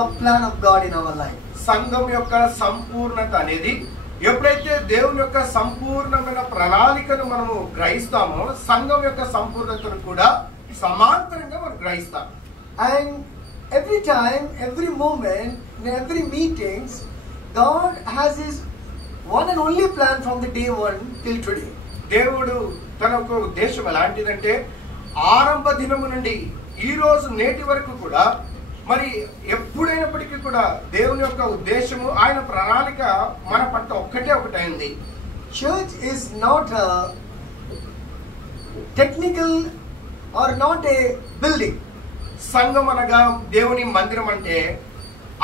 of plan of God in our life. సంఘం యొక్క సంపూర్ణత అనేది ఎప్పుడైతే దేవుని యొక్క సంపూర్ణమైన ప్రణాళికను మనము గ్రహిస్తామో సంఘం యొక్క సంపూర్ణతను కూడా సమాంతరంగా మనం గ్రహిస్తాం. And every time, every moment, in every meetings, God has His one and only plan from the day one till today. దేవుడు తన ఒక ఉద్దేశం ఎలాంటిదంటే ఆరంభ దినము నుండి ఈ రోజు నేటి వరకు కూడా మరి ఎప్పుడైనప్పటికీ కూడా దేవుని యొక్క ఉద్దేశము ఆయన ప్రణాళిక మన పట్ల ఒకటైంది. Church is not a technical or not a building. సంఘం అనగా దేవుని మందిరం అంటే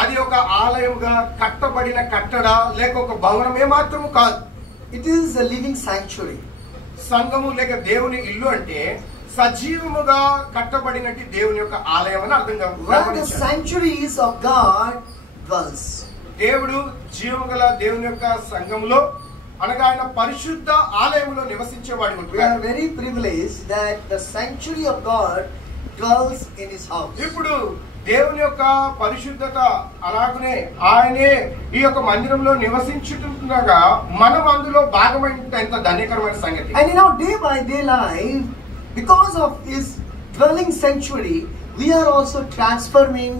అది ఒక ఆలయంగా కట్టబడిన కట్టడ లేక ఒక భవనమే మాత్రము కాదు. It is a living sanctuary. సంఘము లేక దేవుని ఇల్లు అంటే సజీవముగా కట్టబడినట్టు దేవుని యొక్క ఆలయం అని అర్థంగా Where the sanctuaries of God dwells. దేవుడు జీవముగల దేవుని యొక్క సంఘములో అనగా ఆయన పరిశుద్ధ ఆలయంలో నివసించేవాడు. We are very privileged that the sanctuary of God dwells in His house. ఇప్పుడు దేవుని యొక్క పరిశుద్ధత అలాగనే ఆయనే ఈ యొక్క మందిరంలో నివసించుతుండగా మనం అందులో భాగమైన ఎంత ధన్యకరమైన సంగతి. And in our day by day life, because of His dwelling sanctuary, we are also transforming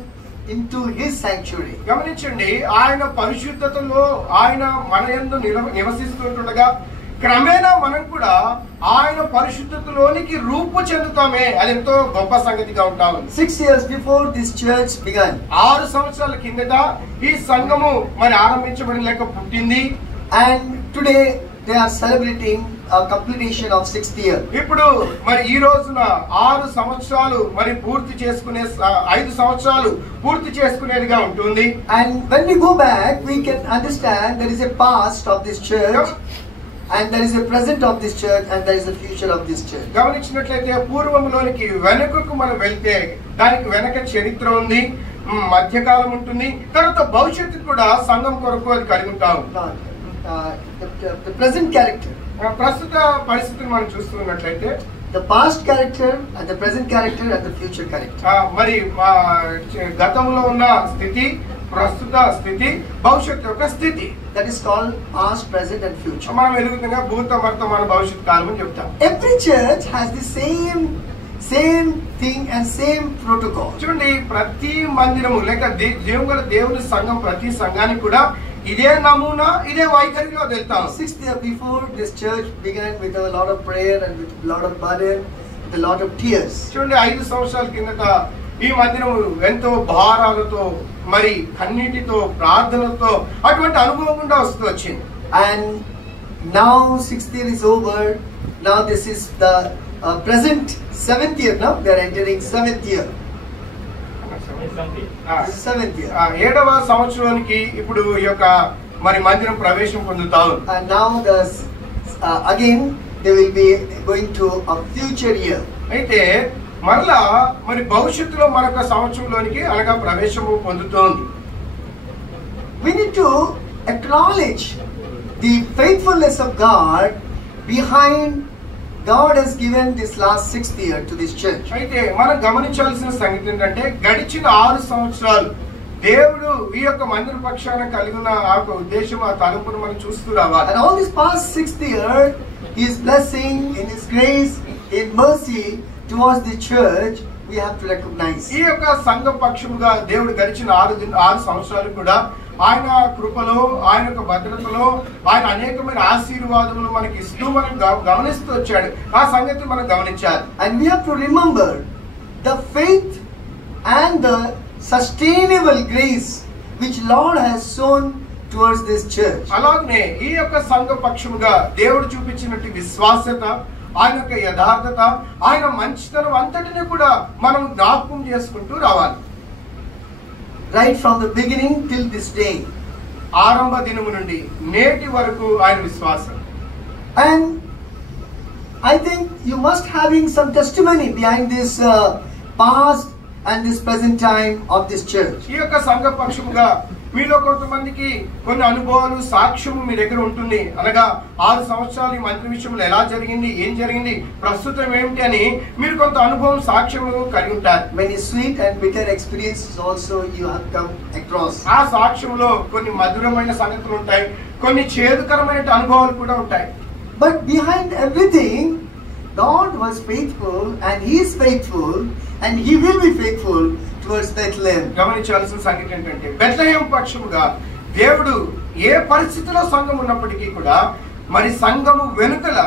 into His sanctuary. గమనించండి, ఆయన పరిశుద్ధతలో ఆయన మన యందు నివసిస్తుండగా క్రమేణా మనం కూడా ఆయన పరిశుద్ధతలోనికి రూపు చెందుతామే. అది ఎంతో గొప్ప సంగతిగా ఉంటాం. 6 years before this church began, 6 సంవత్సరాల కిందట ఈ సంఘము మరి ఆరంభించబడిన లేక పుట్టింది. and today they are celebrating a completion of 6th year. ఇప్పుడు మరి ఈ రోజున 6 సంవత్సరాలు మరి పూర్తి చేసుకునే 5 సంవత్సరాలు పూర్తి చేసుకునేదిగా ఉంటుంది. And when we go back, we can understand there is a past of this church, and there is a present of this church, and there is a future of this church. గమనించినట్లయితే పూర్వంలోనికి వెనుకకు మనం వెళ్తే దానికి వెనక చరిత్ర ఉంది, మధ్యకాలం ఉంటుంది, తర్వాత భవిష్యత్తు కూడా సంఘం కొరకు అది కలిగి ఉంటాం. The present character, ప్రస్తుత పరిస్థితిని మనం చూస్తున్నట్లయితే the past character and the present character and the future character. మరి గతంలో ఉన్న స్థితి, ప్రస్తుత స్థితి, భవిష్యత్తు యొక్క స్థితి. That is called past, present and future. మనం ఎదుగుతున్న భూత వర్తమాన భవిష్యత్ కాలం అని చెప్తాం. Every church has the same thing and same protocol. చూడండి, ప్రతి మందిరము లేక దేవుని సంఘం ప్రతి సంఘానికి కూడా ఇదే నమూనా, ఇదే వైఖరిలో వెళ్తాం. 6th year before, this church began with a lot of prayer and with a lot of burden, with a lot of tears. చూడండి, 5 సంవత్సరాల కిందట ఈ మందిరం ఎంతో భారాలతో మరి కన్నీటితో ప్రార్థనతో అటువంటి అనుభవం గుండా వస్తూ వచ్చింది. And now 6th year is over. Now this is the present 7th year. Now they are entering 7th year. 7th year. 7వ సంవత్సరానికి ఇప్పుడు ఈ యొక్క మరి మందిరం ప్రవేశం పొందుతాం. And now again they will be going to a future year. అయితే మరలా మరి భవిష్యత్తులో మరొక సంవత్సరంలోనికి అనగా ప్రవేశము పొందుతోంది. We need to acknowledge the faithfulness of God behind God has given this last 6th year to this church. అయితే మనం గమనించాల్సిన సంగతి ఏంటంటే గడిచిన 6 సంవత్సరాలు దేవుడు ఈ యొక్క మందిర పక్షాన కలిగిన ఆ ఉద్దేశం, ఆ తలుపును మనం చూస్తూ రావాలి. And all this past 6th year, His blessing, in His grace, in mercy towards the church, we have to recognize. ఈ యొక్క సంఘ పక్షముగా దేవుడు గడిచిన 6 సంవత్సరాలు కూడా ఆయన కృపలో, ఆయన యొక్క భద్రతలో, ఆయన అనేకమైన ఆశీర్వాదములు మనకి ఇస్తూ మనం గమనిస్తూ వచ్చాడు. ఆ సంగతి మనం గమనించాలి. And we have to remember the faith and the sustainable grace which Lord has shown towards this church. అలాగనే ఈ యొక్క సంఘ పక్షముగా దేవుడు చూపించినట్టు విశ్వాసత, ఆయన యొక్క యథార్థత, ఆయన మంచితనం అంతటిని కూడా మనం జ్ఞాపకం చేసుకుంటూ రావాలి. Right from the beginning till this day. ఆరంభ దినము నుండి నేటి వరకు ఆయన విశ్వాసం. And I think you must having some testimony behind this past and this present time of this church. ఈ యొక్క సంఘ పక్షముగా మీలో కొంతమందికి కొన్ని అనుభవాలు సాక్ష్యము మీ దగ్గర ఉంటుంది. అనగా 6 సంవత్సరాలు ఈ మంత్రి విషయంలో ఎలా జరిగింది, ఏం జరిగింది, ప్రస్తుతం ఏమిటి అని మీరు కొంత అనుభవం సాక్ష్యము కలిగి ఉంటారు. Many sweet and bitter experiences also you have come across. ఆ సాక్ష్యంలో కొన్ని మధురమైన సంగతులు ఉంటాయి, కొన్ని చేదుకరమైన అనుభవాలు కూడా ఉంటాయి. But behind everything, God was faithful and He is faithful and He will be faithful towards Bethlehem. గమనించాల్సిన సంగతి ఏంటంటే బెత్లెహేం పక్షముగా దేవుడు ఏ పరిస్థితిలో సంఘం ఉన్నప్పటికీ కూడా మరి సంఘము వెనుకల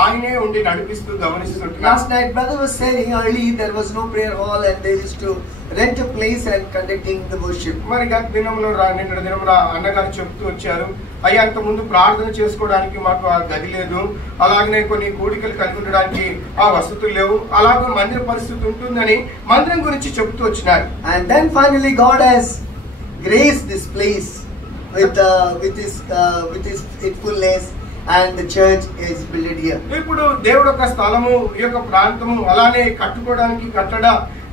ఆయనే ఉండి నడిపిస్తూ గమనిస్తుంటున్నారు. Last night brother was saying early there was no prayer hall and they used to rent a place and conducting the worship. మరి గత దినంలో నిన్నటి దినంలో అన్నగారు చెప్తూ వచ్చారు, అయ్యా అంత ముందు ప్రార్థన చేసుకోవడానికి మాకు ఆ గది లేదు, అలాగనే కొన్ని కూడికలు కలిగి ఉండడానికి ఆ వసతులు లేవు, అలాగే మందిర పరిస్థితి ఉంటుందని మందిరం గురించి చెప్తూ వచ్చినారు. And then finally God has graced this place with his faithfulness and the church is built here. ఇప్పుడు దేవుడు ఒక స్థలము, ఈ యొక్క ప్రాంతము అలానే కట్టుకోవడానికి కట్టడ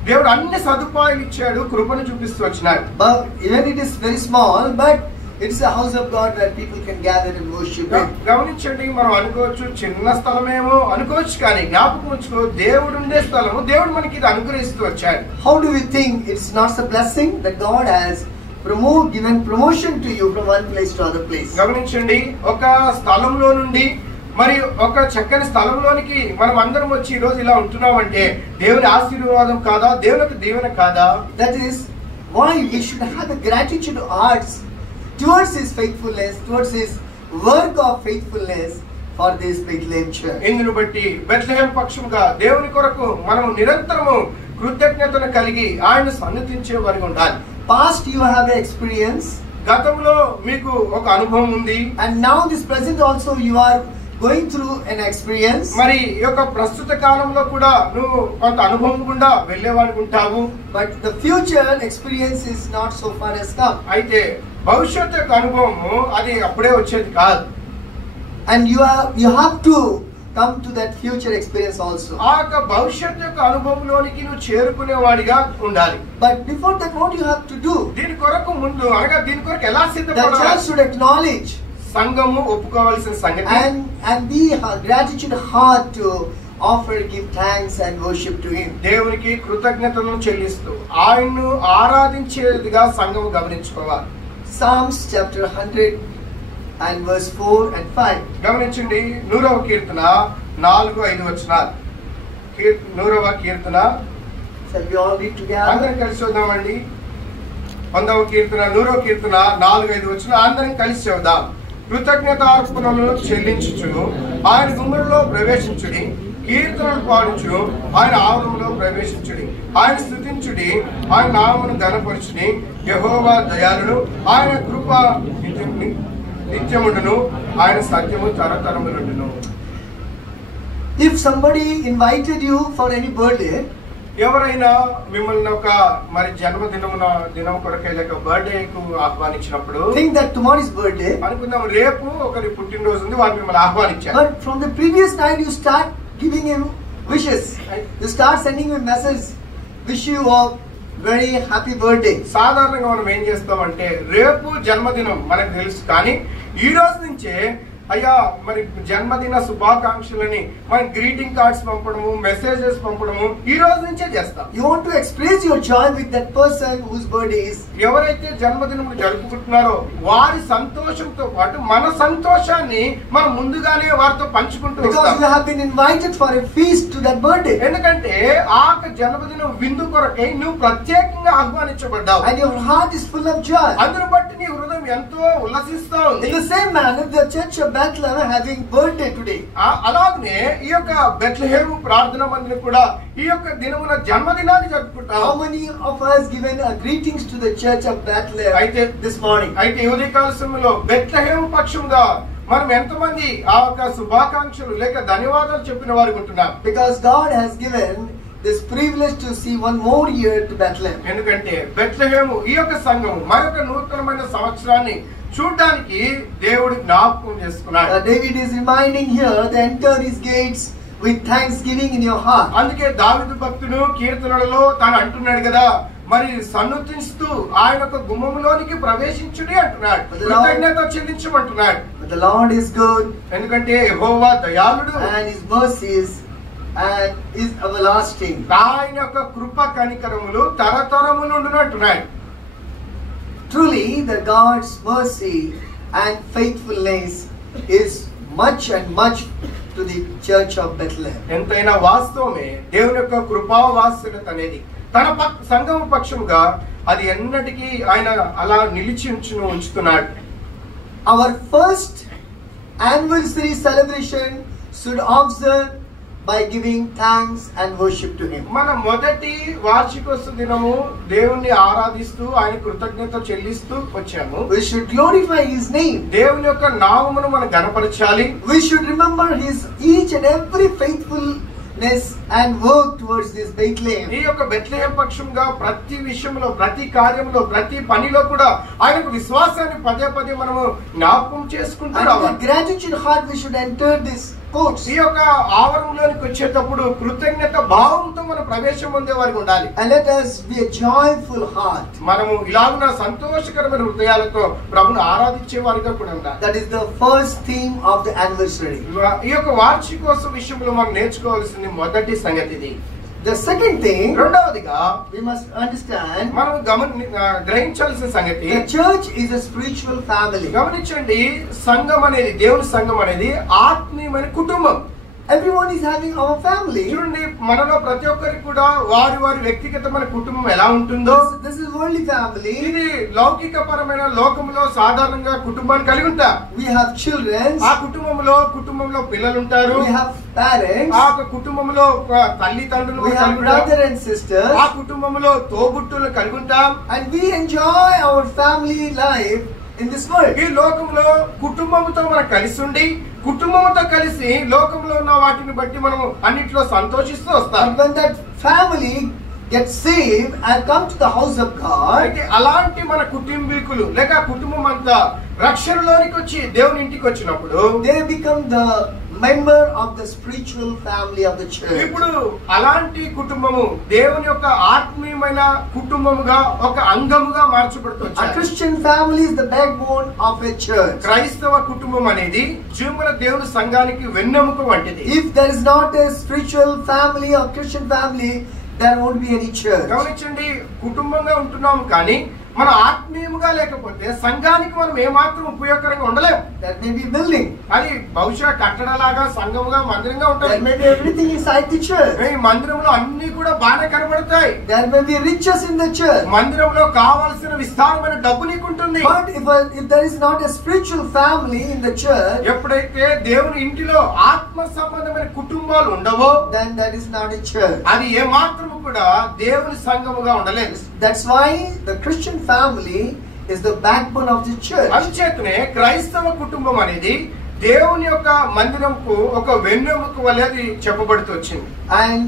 దేవుడు అన్ని సదుపాయాలు ఇచ్చాడు, కృపను చూపిస్తూ వచ్చినారు. But even it is very small, but it's a house of God where people can gather and worship Him. గమనించండి, మనం అనుకోవచ్చు చిన్న స్థలమేమో అనుకోవచ్చు, కానీ జ్ఞాపకం ఉంచుకో దేవుడు ఉండే స్థలము, దేవుడు మనకి ఇది అనుగ్రహిస్తూ వచ్చాడు. How do we think it's not a blessing that God has given promotion to you from one place to other place? గమనించండి, ఒక స్థలంలో నుండి మరి ఒక చక్కని స్థలంలోనికి మనం అందరం వచ్చి ఈ రోజు ఇలా ఉంటున్నామంటే దేవుని ఆశీర్వాదం కాదా, దేవునికి దీవెన కాదా? That is why we should have a gratitude hearts towards His faithfulness, towards His work of faithfulness for this Bethlehem church. ఇందును బట్టి బెత్లెహేం పక్షముగా దేవుని కొరకు మనం నిరంతరము కృతజ్ఞతను కలిగి ఆయన సన్నిధించే వారిగా ఉండాలి. Past you have an experience, గతంలో మీకు ఒక అనుభవం ఉంది, and now this present also you are going through an experience. మరి ఈ యొక్క ప్రస్తుత కాలంలో కూడా నువ్వు కొంత అనుభవం గుండా వెళ్ళేవాడికి ఉంటావు. But the future experience is not so far as come. అయితే భవిష్యత్తు యొక్క అనుభవము అది అప్పుడే వచ్చేది కాదు. And you have to come to that future experience also. ఆ యొక్క భవిష్యత్తు యొక్క అనుభవంలోనికి నువ్వు చేరుకునేవాడిగా ఉండాలి. But before that, what you have to do? దీని కొరకు ముందు అనగా దీని కొరకు ఎలా The సిద్ధపడాలి? church should acknowledge సంఘము ఒప్పుకోవాల్సిన సంగతి and be gratitude heart to offer, give thanks and worship to Him. దేవునికి కృతజ్ఞతలను చెల్లిస్తూ ఆయన్ను ఆరాధించేదిగా సంఘము గమనించుకోవాలి. Psalms chapter 100 and verse 4 and 5. గమనించండి, 100వ కీర్తన 4-5 వచనాలు. 100వ కీర్తన Shall we all read together? అందరం కలిసి చూద్దామండి. 100వ కీర్తన 100వ కీర్తన 4-5 వచనాలు అందరం కలిసి చూద్దాం. కృతజ్ఞతార్పణలను చెల్లించుచు ఆయన గుమ్మడిలో ప్రవేశించుడి, కీర్తనలు పాడుచు ఆయన ఆవరణలో ప్రవేశించుడి, ఆయన స్తుతించుడి, ఆయన నామమును ఘనపరచుడి. యెహోవా దయాళుడు, ఆయన కృప నిత్యముండును, ఆయన సత్యము తరతరములుండును. If somebody invited you for any birthday, ఎవరైనా మిమ్మల్ని ఒక మరి దినం కొరకై లేక బర్త్డేకు ఆహ్వానించినప్పుడు, think that tomorrow is birthday, అనుకుందాం రేపు ఒకరి పుట్టినరోజు ఉంది, వారు మిమ్మల్ని ఆహ్వానించారు. but from the previous night you start giving him wishes. You start sending him a message, wish you a very happy birthday. సాధారణంగా మనం ఏం చేస్తామంటే రేపు జన్మదినం మనకు తెలుసు, కానీ ఈ రోజు నుంచే అయ్యా మరి జన్మదిన శుభాకాంక్షలని మన గ్రీటింగ్ కార్డ్స్ పంపడము, మెసేజెస్ పంపడము ఈ రోజు నుంచే చేస్తాం. You want to express your joy with that person whose birthday is. ఎవరైతే జన్మదినం జరుపుకుంటున్నారో వారి సంతోషంతో పాటు మన సంతోషాన్ని మనం ముందుగానే వారితో పంచుకుంటూ Because వస్తాం. you have been invited for a feast to that birthday. ఎందుకంటే ఆ జన్మదినం విందు కొరకై నువ్వు ప్రత్యేకంగా ఆహ్వానించబడ్డావు. And your heart is full of joy. అందును బట్టి నీ హృదయం ఎంతో ఉల్లసిస్తా ఉంది. In the same manner, the church of Bethlehem having birthday today. అలాగనే ఈ యొక్క బెత్లెహేము ప్రార్థన మందిరం కూడా ఈ యొక్క దినమున జన్మదినాన్ని జరుపుకుంటాం. How many of us given greetings to the church of Bethlehem అయితే this morning? అయితే ఉదయకాల సమయంలో బెత్లెహేము పక్షంగా మనం ఎంతమంది ఆ యొక్క శుభాకాంక్షలు లేక ధన్యవాదాలు చెప్పిన వారు ఉంటున్నాం? Because God has given this privilege to see one more year to Bethlehem. ఎందుకంటే బెత్లెహేము ఈ యొక్క సంఘం మరొక నూతనమైన సంవత్సరాన్ని చూడడానికి దేవుడు జ్ఞాపకం చేసుకున్నాడు. David is reminding here to enter his gates with thanksgiving in your heart. అందుకే దావీదు భక్తుడు కీర్తనలలో తాను అంటున్నాడు కదా, మరి సన్నుతిస్తూ ఆయన యొక్క గుమ్మములోనికి ప్రవేశించుడి అంటున్నాడు. కృతజ్ఞత చెల్లించమంటున్నాడు. The Lord is good, ఎందుకంటే యెహోవా దయాళుడు, and His mercies and is everlasting. ఆయన యొక్క కృప కనికరములు తరతరములు ఉండును అంటున్నాడు. Truly, the God's mercy and faithfulness is much and much to the Church of Bethlehem. ఎంతైనా వాస్తవమే దేవుని యొక్క కృపావాస్యత అనేది తన సంఘము పక్షముగా అది ఎన్నటికీ ఆయన అలా నిలిచి ఉంచుతున్నాడు. Our first anniversary celebration should observe by giving thanks and worship to Him. మన మొదటి వార్షికోత్సవ దినము దేవుణ్ణి ఆరాధిస్తూ ఆయన కృతజ్ఞత చెల్లిస్తూ వచ్చాము. We should glorify His name. దేవుని యొక్క నామమును మనం గణపరచాలి. We should remember His each and every faithfulness and work towards this Bethlehem. ఈ యొక్క బెత్లెహేం పక్షంగా ప్రతి విషయంలో, ప్రతి కార్యంలో, ప్రతి పనిలో కూడా ఆయనకు విశ్వాసాన్ని పదే పదే మనము జ్ఞాపకం చేసుకుంటూ And రావాలి. with gratitude heart we should enter this courts. ఈ యొక్క ఆవరణలోనికి వచ్చేటప్పుడు కృతజ్ఞత భావంతో మనం ప్రవేశం పొందే వారికి ఉండాలి. And let us be a joyful heart. మనము ఇలాగున సంతోషకరమైన హృదయాలతో ప్రభుని ఆరాధించే వారిగా కూడా ఉండాలి. That is the first theme of the anniversary. ఈ యొక్క వార్షికోత్సవ విషయంలో మనం నేర్చుకోవాల్సింది మొదటి సంగతి ఇది. The second thing రెండవదిగా we must understand, మనం గ్రహించాల్సిన సంగతి, the church is a spiritual family. గమనించండి, సంఘం అనేది, దేవుని సంఘం అనేది ఆత్మీయమైన కుటుంబం. Everyone is having our family. చూడండి, మనలో ప్రతి ఒక్కరికి కూడా వారి వారి వ్యక్తిగతమైన కుటుంబం ఎలా ఉంటుందో, This is worldly family. ఇది లౌకిక పరమైన లోకంలో సాధారణంగా కుటుంబాన్ని కలిగి ఉంటారు. We have children. ఆ కుటుంబంలో పిల్లలు ఉంటారు. We have parents. ఆ కుటుంబంలో తల్లిదండ్రులు We have brother and sisters. ఆ కుటుంబంలో తోబుట్టులు కలిగి ఉంటాం. And we enjoy our family life in this world. ఈ లోకంలో కుటుంబంతో మనం కలిసి ఉండి, కుటుంబంతో కలిసి లోకంలో ఉన్న వాటిని బట్టి మనం అన్నిట్లో సంతోషిస్తూ వస్తాం. And when that family gets saved and come to the house of God, అయితే అలాంటి మన కుటుంబీకులు లేక కుటుంబం అంతా రక్షణలోనికి వచ్చి దేవుని ఇంటికి వచ్చినప్పుడు they become the member of the spiritual family of the church. ఇప్పుడు అలాంటి కుటుంబము దేవుని యొక్క ఆత్మీయమైన కుటుంబముగా, ఒక అంగముగా మార్చబడుతుంది. A Christian family is the backbone of a church. క్రైస్తవ కుటుంబం అనేది జీవన దేవుని సంఘానికి వెన్నెముక వంటిది. If there is not a spiritual family or Christian family, there won't be any church. గమనించండి, కుటుంబంగా ఉంటున్నాము కానీ మన ఆత్మీయముగా లేకపోతే సంఘానికి మనం ఏమాత్రం ఉపయోగకరంగా ఉండలేము. There may be building. అది బహుశా కట్టడలాగా, సంఘముగా, మందిరంగా ఉంటుంది. There may be everything inside the church. ఈ మందిరంలో అన్ని కూడా బాగా కనబడతాయి. There may be riches in the church. మందిరంలో కావాల్సిన విస్తారమైన డబ్బు నీకు ఉంటుంది. But if there is not a spiritual family in the church, ఎప్పుడైతే దేవుని ఇంటిలో ఆత్మ సంబంధమైన కుటుంబాలు ఉండవో, then that is not a church. అది ఏమాత్రము కూడా దేవుని సంఘముగా ఉండలేదు. That's why the Christian family is the backbone of the church. అందుచేతనే క్రైస్తవ కుటుంబం అనేది దేవుని యొక్క మందిరంకు ఒక వెన్నెముక వలె అది చెప్పబడుతూ వచ్చింది. And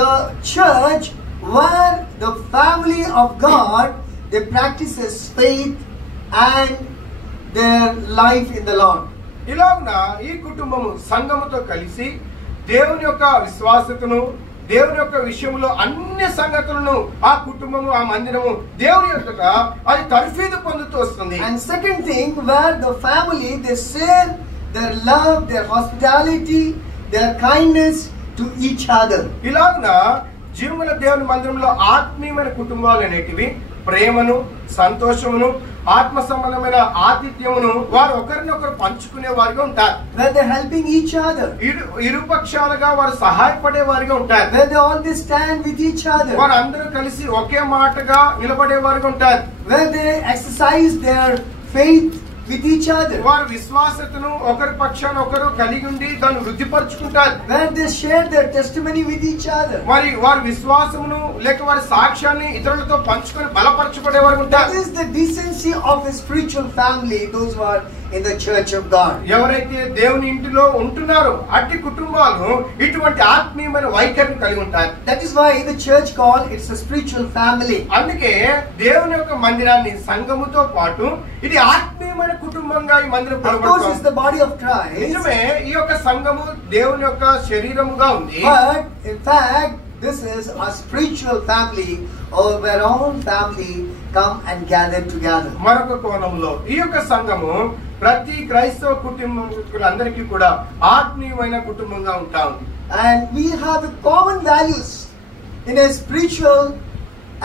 the church where the family of God, they practices faith and their life in the Lord. ఇలాగున ఈ కుటుంబము సంఘముతో కలిసి దేవుని యొక్క విశ్వాసతను, దేవుని యొక్క విషయంలో అన్ని సంగతులను ఆ కుటుంబము, ఆ మందిరము దేవుని యొక్క అది తర్ఫీదు పొందుతూ వస్తుంది. And second thing, where the family, they share their love, their hospitality, their kindness to each other. ఇలాగున జీవముల దేవుని మందిరంలో ఆత్మీయమైన కుటుంబాలు అనేటివి ప్రేమను, సంతోషమును, ఆత్మ సంబంధమైన ఆతిథ్యమును వారు ఒకరినొకరు పంచుకునే వారిగా ఉంటారు. Where they're helping each other. ఇరుపక్షాలుగా వారు సహాయపడే వారిగా ఉంటారు. Where they always stand with each other. వారు అందరూ కలిసి ఒకే మాటగా నిలబడే వారిగా ఉంటారు. Where they exercise their faith with each other. వారు విశ్వాసతను ఒకరి పక్షాన ఒకరు కలిగి ఉండి దాన్ని వృద్ధిపరచుకుంటారు. Where they share their testimony with each other. మరి వారి విశ్వాసమును లేక వారి సాక్ష్యాన్ని ఇతరులతో పంచుకొని బలపరచుకునే వారు ఉంటారు. That is the decency of a spiritual family, those who are in the church of God. ఎవరైతే దేవుని ఇంటిలో ఉంటున్నారో అట్టి కుటుంబాలు ఇటువంటి ఆత్మీయమైన వైఖరిని కలిగి ఉంటారు. That is why the church called it's a spiritual family. అందుకే దేవుని యొక్క మందిరాన్ని సంఘముతో పాటు ఇది ఆత్మీయమైన కుటుంబంగా ఈ మందిరం Of course, it's the body of Christ. నిజమే, ఈ యొక్క సంఘము దేవుని యొక్క శరీరముగా ఉంది. But in fact, this is a spiritual family or where all family come and gather together. మరొక కోణంలో ఈ యొక్క సంఘము ప్రతి క్రైస్తవ కుటుంబీకులందరికీ కూడా ఆత్మీయమైన కుటుంబంగా ఉంటాం. And we have common values in a spiritual,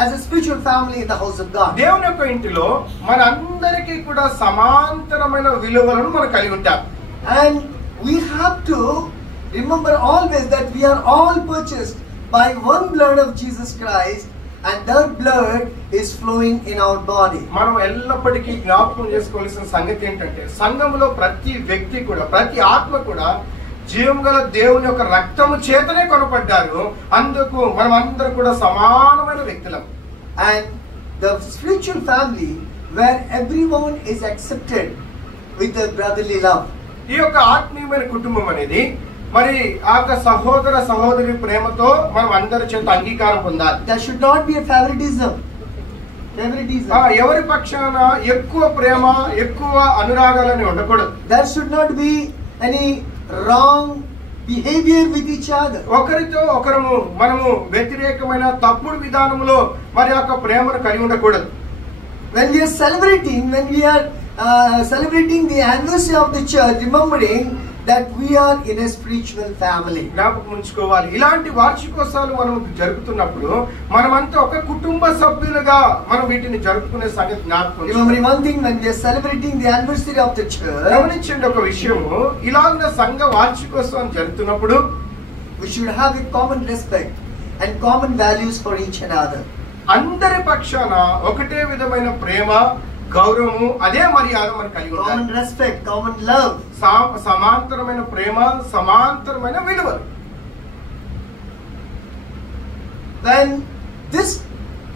as a spiritual family in the house of God. దేవుని యొక్క ఇంటిలో మనందరికీ కూడా సమాంతరమైన విలువలను మనం కలిగి ఉంటాం. And we have to remember always that we are all purchased by one blood of Jesus Christ, and that blood is flowing in our body. మనం ఎల్లప్పటికీ జ్ఞాపకం చేసుకోవాల్సిన సంగతి ఏంటంటే సంఘములో ప్రతి వ్యక్తి కూడా ప్రతి ఆత్మ కూడా జీవం గల దేవుని యొక్క రక్తము చేతనే కొనపడ్డారు. అందుకు మనం అందరం కూడా సమానమైన వ్యక్తులం. And the spiritual family where everyone is accepted with the brotherly love. ఈ యొక్క ఆత్మీయమైన కుటుంబం అనేది మరి ఆ సహోదర సహోదరి ప్రేమతో మనం అందరి చేత అంగీకారం పొందాలి. There should not be a favoritism. ఎవరి పక్షాన ఎక్కువ ప్రేమ ఎక్కువ అనురాగాలని ఉండకూడదు. There should not be any wrong behavior with each other. ఒకరితో ఒకరము మనము వ్యతిరేకమైన తప్పుడు విధానంలో మరి యొక్క ప్రేమను కలిగి ఉండకూడదు. When we are celebrating the anniversary of the church, remembering that we are in a spiritual family. జ్ఞాపకం ఉంచుకోవాలి. ఇలాంటి వార్షికోత్సవాలు మనం జరుపుతున్నప్పుడు మనమంతా ఒక కుటుంబ సభ్యులుగా మనం వీటిని జరుపుకునే సంగతి జ్ఞాపకం. Remembering one thing, when we are celebrating the anniversary of the church, గమనించండి ఒక విషయము, ఇలాగ సంఘ వార్షికోత్సవం జరుగుతున్నప్పుడు we should have a common respect and common values for each another. అందరి పక్షాన ఒకటే విధమైన ప్రేమ గౌరవము అదే మర్యాద మనకు కలిగి ఉండాలి. Common respect, common love. సమాంతరమైన ప్రేమ సమాంతరమైన విలువలు. When this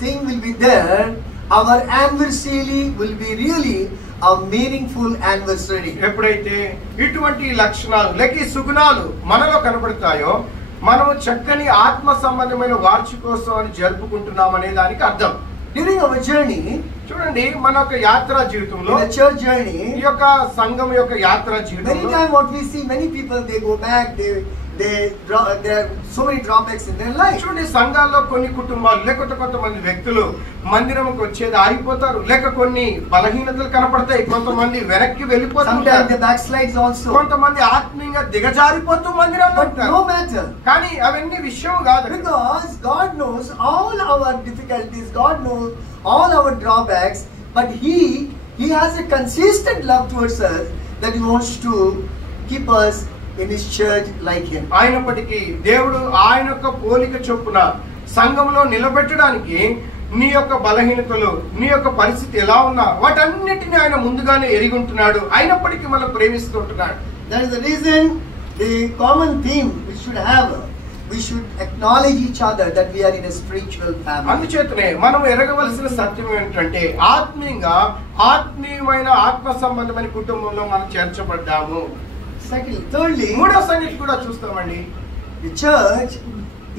thing will be there, our anniversary will be really a meaningful anniversary. ఎప్పుడైతే ఇటువంటి లక్షణాలు లేక ఈ సుగుణాలు మనలో కనబడతాయో మనము చక్కని ఆత్మ సంబంధమైన వార్షికోత్సవాన్ని జరుపుకుంటున్నాం అనే దానికి అర్థం. During our journey, చూడండి మన యొక్క యాత్రా జీవితంలో the church journey, ఈ యొక్క సంఘం యొక్క యాత్రా many జీవితంలో times what we see, many people they go back, there are so many drawbacks in their life. చూడండి సంఘాల్లో కొన్ని కుటుంబాలు లేకపోతే కొంతమంది వ్యక్తులు మందిరంకి వచ్చేది ఆగిపోతారు, లేక కొన్ని బలహీనతలు కనపడతాయి, కొంతమంది వెనక్కి వెళ్ళిపోతారు, Sometimes the backslides also. కొంతమంది ఆత్మీయంగా దిగజారిపోతూ మందిరంలో But ఉంటారు. no matter, కానీ అవన్నీ విషయం కాదు. because God knows all our difficulties, God knows all our drawbacks, but He has a consistent love towards us that He wants to keep us in His church like Him. అయినప్పటికీ దేవుడు ఆయన యొక్క పోలిక చొప్పున సంఘంలో నిలబెట్టడానికి నీ యొక్క బలహీనతలు నీ యొక్క పరిస్థితి ఎలా ఉన్నా వాటన్నిటిని ఆయన ముందుగానే ఎరిగి ఉంటున్నాడు. అయినప్పటికీ మనం ప్రేమిస్తూ ఉంటున్నాడు. That is the reason, the common theme we should have, we should acknowledge each other that we are in a spiritual family. అందుచేతనే మనం ఎరగవలసిన సత్యం ఏంటంటే ఆత్మీయమైన ఆత్మ సంబంధమైన కుటుంబంలో మనం చేర్చబడ్డాము. Thirdly, మూడో సంగతి కూడా చూస్తామండి. the church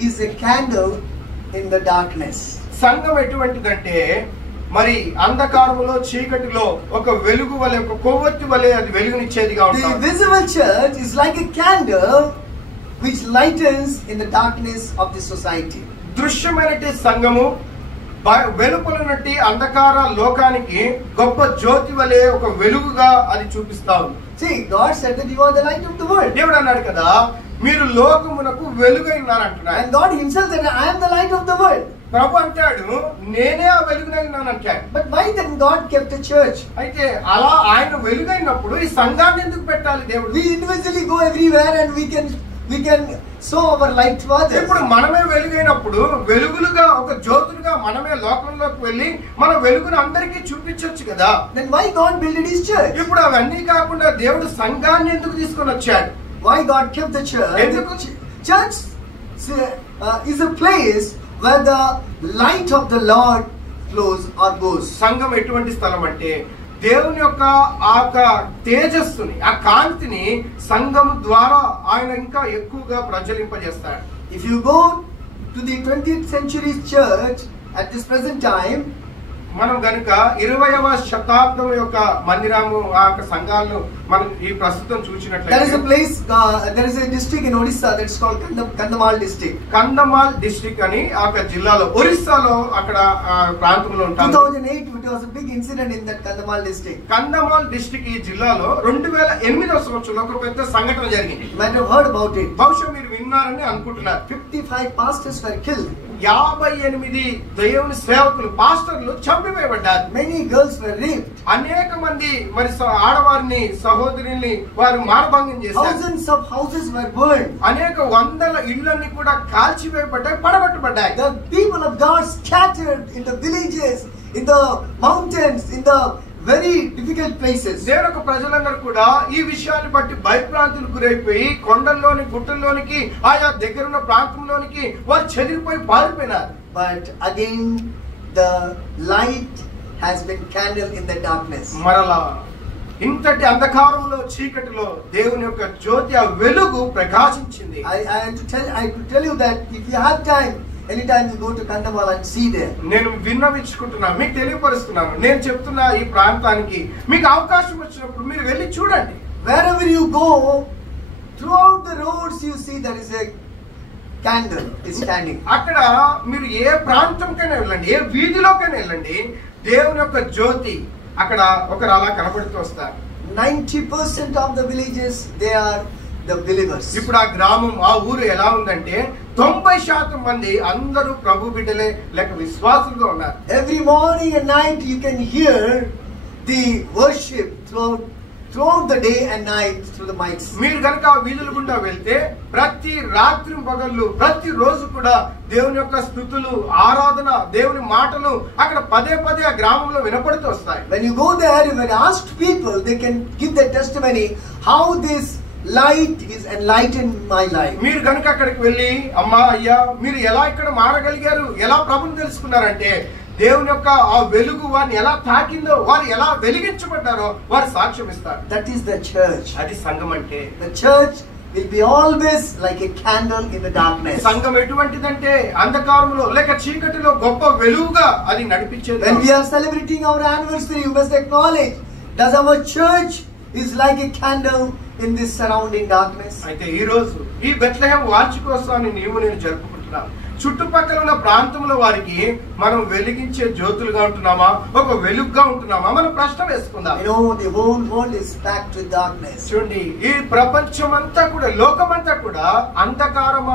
is a candle in the darkness. సంఘం ఎటువంటిదంటే మరి అంధకారములో చీకటిలో ఒక వెలుగు వలె ఒక కొవ్వొత్తి వలె అది వెలుగునిచ్చేదిగా The ఉంటుంది. visible church is like a candle which lightens in the darkness of the society. దృశ్యమైనటి సంఘము వెలుపలనటి అంధకార లోకానికి గొప్ప జ్యోతి వలె ఒక వెలుగుగా అది చూపిస్తా ఉంది. See, God said that you are the light of the world. దేవుడు అన్నాడు కదా మీరు లోకమునకు వెలుగై ఉన్నారంటున్నాడు. And God Himself said, I am the light of the world. ప్రభు అంటాడు నేనే ఆ వెలుగునై ఉన్నానంటాడు. But why then God kept a church? అయితే అలా ఆయన వెలుగైనప్పుడు ఈ సంఘాన్ని ఎందుకు పెట్టాలి దేవుడు? We individually go everywhere and we can show our light to others. ఇప్పుడు మనమే వెలుగైనప్పుడు వెలుగులుగా ఒక జ్యోతులుగా మనమే లోకంలోకి వెళ్ళి మన వెలుగును అందరికీ చూపించొచ్చు కదా. Then why God built His church? ఇప్పుడు అవన్నీ కాకుండా దేవుడు సంఘాన్ని ఎందుకు తీసుకొని వచ్చాడు? Why God kept the church? ఎందుకు? Church is a place where the light of the Lord flows or goes. సంఘం ఎటువంటి స్థలం అంటే దేవుని యొక్క ఆ తేజస్సుని ఆ కాంతిని సంఘం ద్వారా ఆయన ఇంకా ఎక్కువగా ప్రజ్వలింపజేస్తాడు. If you go to the 20th century church at this present time, మనం గనుక 20వ శతాబ్దం యొక్క మందిరము ఆ యొక్క సంఘాలను మనం ఈ ప్రస్తుతం చూసినట్లయితే there is a place, there is a district in Odisha that's called Kandhamal district. Kandhamal district అని ఆ యొక్క జిల్లాలో ఒరిస్సాలో అక్కడ ప్రాంతంలో ఉంటుంది. 2008 it was a big incident in that Kandhamal district. Kandhamal district ఈ జిల్లాలో 2008వ సంవత్సరంలో ఒక పెద్ద సంఘటన జరిగింది. You might have heard about it. బహుశా మీరు విన్నారని అనుకుంటున్నారు. 55 pastors were killed. 58 దేవుని సేవకులు పాస్టర్లు చంపివేయబడ్డారు. Many girls were raped. అనేక మంది మరి ఆడవారిని సహోదరుల్ని వారు మానభంగం చేశారు. Thousands of houses were burned. అనేక వందల ఇళ్ళన్నీ కూడా కాల్చివేయబడ్డాయి, పడగొట్టబడ్డాయి. The people of God scattered in the villages, in the mountains, in the very difficult places. దేవుని యొక్క ప్రజలందరూ కూడా ఈ విషయాన్ని బట్టి భయభ్రాంతులకు గురైపోయి కొండల్లోని గుట్టల్లోనికి ఆయా దగ్గరున్న ప్రాంతంలోనికి వారు చెదిరిపోయి పారిపోయినారు. But again the light has been kindled in the darkness. మరలా ఇంతటి అంధకారంలో చీకటిలో దేవుని యొక్క జ్యోతి ఆ వెలుగు ప్రకాశించింది. I could tell you that if you have time, anytime you go to Kandhamal and see there. నేను విన్నవించుకుంటున్నాను, మీకు తెలియపరుస్తున్నాను. నేను చెప్తున్నా ఈ ప్రాంతానికి మీకు అవకాశం వచ్చినప్పుడు మీరు వెళ్ళి చూడండి. Wherever you go, throughout the roads you see there is a candle is standing. అక్కడ మీరు ఏ ప్రాంతంకైనా వెళ్ళండి, ఏ వీధిలోకైనా వెళ్ళండి, దేవుని యొక్క జ్యోతి అక్కడ ఒకరు అలా కనబడుతూ వస్తారు. 90% of the villages, they are the believers. ఇప్పుడు ఆ గ్రామం ఆ ఊరు ఎలా ఉందంటే 90% మంది అందరూ ప్రభు బిడ్డలే లేక విశ్వాసులుగా ఉన్నారు. Every morning and night you can hear the worship throughout the day and night through the mics. మీరు కనుక ఆ వీధుల గుండా వెళ్తే ప్రతి రాత్రి పగళ్ళు ప్రతి రోజు కూడా దేవుని యొక్క స్తుతులు, ఆరాధన, దేవుని మాటలు అక్కడ పదే పదే ఆ గ్రామంలో వినపడుతూ వస్తాయి. When you go there, when you ask people, they can give their testimony how this light is enlightened my life. మీరు కనుక అక్కడికి వెళ్ళి అమ్మా అయ్యా మీరు ఎలా ఇక్కడ మారగలిగారు, ఎలా ప్రభుని తెలుసుకున్నారంటే దేవుని యొక్క ఆ వెలుగు వారిని ఎలా తాకిందో, వారు ఎలా వెలిగించబడ్డారో వారు సాక్ష్యం ఇస్తారు. That is the church. అది సంఘం అంటే. The church will be always like a candle in the darkness. సంఘం ఎటువంటిదంటే అంధకారంలో లేక చీకటిలో గొప్ప వెలుగుగా అది నడిపించేది. When we are celebrating our anniversary, you must acknowledge that our church is like a candle in this surrounding darkness. అయితే ఈ రోజు ఈ బెత్లెహేం వార్షికోత్సవాన్ని నేను జరుపుకుంటున్నాను. చుట్టుపక్కల ఉన్న ప్రాంతంలో వారికి మనం వెలిగించే జ్యోతులుగా ఉంటున్నామా, ఒక వెలుగుగా ఉంటున్నామా, మనం ప్రశ్న వేసుకుందాం. You know, the whole world is packed with darkness. చూడండి ఈ ప్రపంచమంతా కూడా లోకమంతా కూడా అంధకారం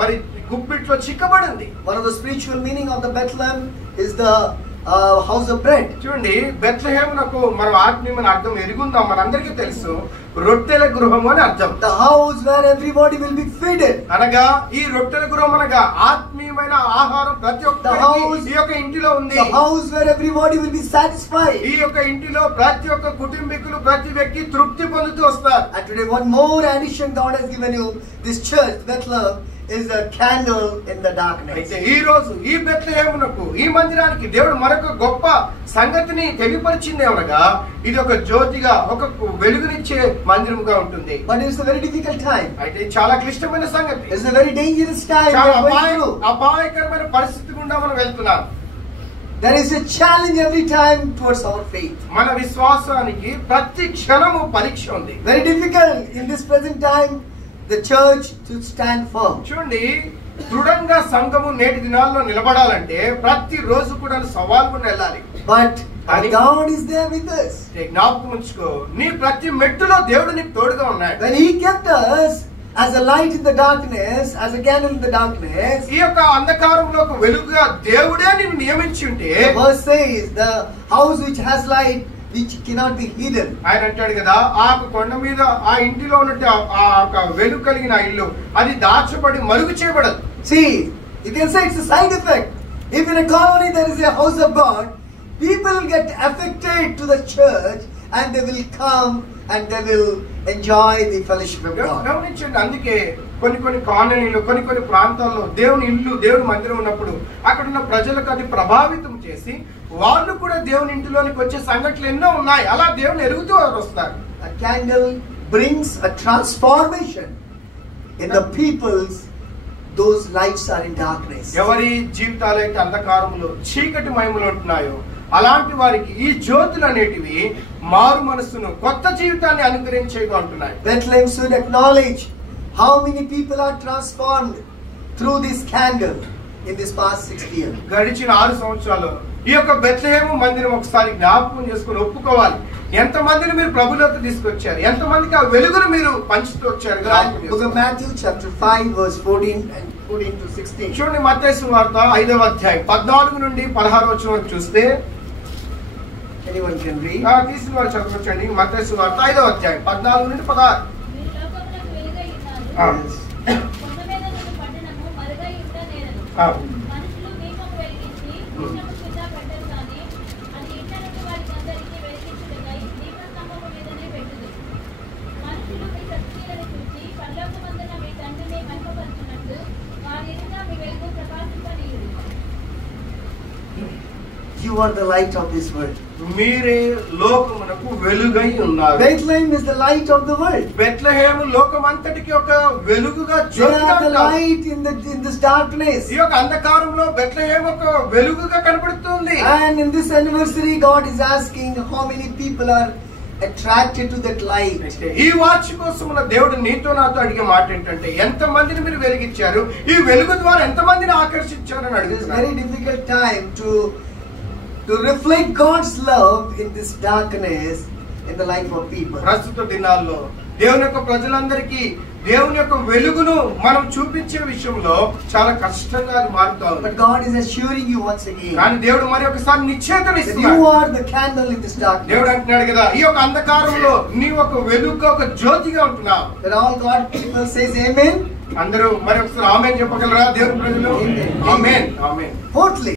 మరి గుప్పిట్లో చిక్కబడింది. One of the spiritual meaning of the Bethlehem is the house of bread. చూడండి బెత్లెహేమునకు మనం ఆత్మీయమైన అర్థం ఎరుగుందాం, మనందరికీ తెలుసు, రొట్టెల గృహం అని అర్థం. The house where everybody will be fed. అనగా ఈ రొట్టెల గృహం అనగా ఆత్మీయమైన ఆహారం ప్రతి ఒక్కరికి ఈ యొక్క ఇంటిలో ఉంది. The house where everybody will be satisfied. ఈ యొక్క ఇంటిలో ప్రతి ఒక్క కుటుంబీకులు ప్రతి వ్యక్తి తృప్తి పొందుతూ వస్తారు. And today one more addition God has given you. This church Bethlehem is a candle in the darkness. అయితే ఈ రోజు ఈ బెత్లెహేమునకు ఈ మందిరానికి దేవుడు మరొక గొప్ప సంగతిని తెలియపరిచింది అనగా ఇది ఒక జ్యోతిగా ఒక వెలుగునిచ్చే మందిరముగా ఉంటుంది. But it's a very difficult time. అయితే చాలా క్లిష్టమైన సంగతి. It's a very dangerous time. చాలా అపాయకరమైన పరిస్థితి గుండా మనం వెళ్తున్నాం. There is a challenge every time towards our faith. మన విశ్వాసానికి ప్రతి క్షణము పరీక్ష ఉంది. Very difficult in this present time the church to stand firm. చూడండి దృఢంగా సంఘము నేటి దినాల్లో నిలబడాలంటే ప్రతి రోజు కూడా సవాలుగా వెళ్ళాలి. But God is there with us. జ్ఞాపకం ఉంచుకో, నీ ప్రతి మెట్టులో దేవుడు నీకు తోడుగా ఉన్నాడు. When He kept us as a light in the darkness, as a candle in the darkness, ఈ యొక్క అంధకారంలో ఒక వెలుగుగా దేవుడే నిన్ను నియమించి ఉంటే, the verse says, the house which has light which cannot be hidden. ఆయన అంటాడు కదా, ఆ కొండ మీద ఆ ఇంటిలో ఉన్నట్టు ఆ వెలుగు కలిగిన ఇల్లు అది దాచబడి మరుగు చేయబడదు. See, you can say it's a side effect. If in a colony there is a house of God, people get affected to the church and they will come and they will enjoy the fellowship of God. గమనించండి, అందుకే కొన్ని కాలనీలు కొన్ని ప్రాంతాల్లో దేవుని ఇల్లు దేవుని మందిరం ఉన్నప్పుడు అక్కడ ఉన్న ప్రజలకు అది ప్రభావితం చేసి వాళ్ళు కూడా దేవుని ఇంటిలోనికి వచ్చే సంఘటనలు ఎన్నో ఉన్నాయి. అలా దేవుని ఎరుగుతూ వస్తారు. A candle brings a transformation in the people's, those lights are in darkness. ఎవరి జీవితాలు అయితే అంధకారంలో చీకటి మయములు ఉంటున్నాయో అలాంటి వారికి ఈ జ్యోతులు అనేటివి మారు మనస్సును, కొత్త జీవితాన్ని అనుగ్రహించేవి అంటున్నాయి. Bethlehem should acknowledge how many people are transformed through this candle in this past 60 years. గడిచిన 6 సంవత్సరాలు ఈ యొక్క బెత్లెహేము మందిరం ఒకసారి జ్ఞాపకం చేసుకుని ఒప్పుకోవాలి. ఎంతమందిని మీరు ప్రభులోకి తీసుకొచ్చారు, ఎంతమందికి ఆ వెలుగును మీరు పంచుతూ వచ్చారు. Book of Matthew chapter 5 verse 14 to 16. చూడండి, మత్తయి సువార్త 5వ అధ్యాయం 14 నుండి 16 వచనం వరకు చూస్తే, anyone can read. తీసిన వారు చదవచ్చండి. మత్తయి సువార్త 5వ అధ్యాయం 14 నుండి 16. You are the light of this world. మీరే లోకమునకు వెలుగై ఉన్నారు. Bethlehem is the light of the world. Bethlehem లోకమంతటికి ఒక వెలుగుగా, You are the light in this darkness. ఈ యొక్క అంధకారంలో బెత్లెహేము ఒక వెలుగుగా కనబడుతుంది. And in this anniversary, God is asking how many people are attracted to that light. ఈ వాచ్ కోసం దేవుడు నీతో నాతో అడిగే మాట ఏంటంటే, ఎంత మందిని మీరు వెలిగించారు, ఈ వెలుగు ద్వారా ఎంత మందిని ఆకర్షించారు అని It is అడుగుతున్నారు. very difficult time to reflect God's love in this darkness in the life of people. ప్రస్తుత దినాల్లో దేవుని యొక్క ప్రజలందరికీ దేవుని యొక్క వెలుగును మనం చూపించే విషయంలో చాలా కష్టంగా అది మారుతా ఉంది. But God is assuring you once again కానీ దేవుడు మరి ఒకసారి నిశ్చయితను that ఇస్తున్నాడు. you are the candle in this darkness. దేవుడు అంటున్నాడు కదా, ఈ యొక్క అంధకారంలో నీ ఒక వెలుగుగా, ఒక జ్యోతిగా ఉంటున్నావు. That all God people says amen. అందరూ మరి ఒకసారి ఆమేన్ చెప్పగలరా దేవుని ప్రజలు? ఆమేన్, ఆమేన్. Fourthly,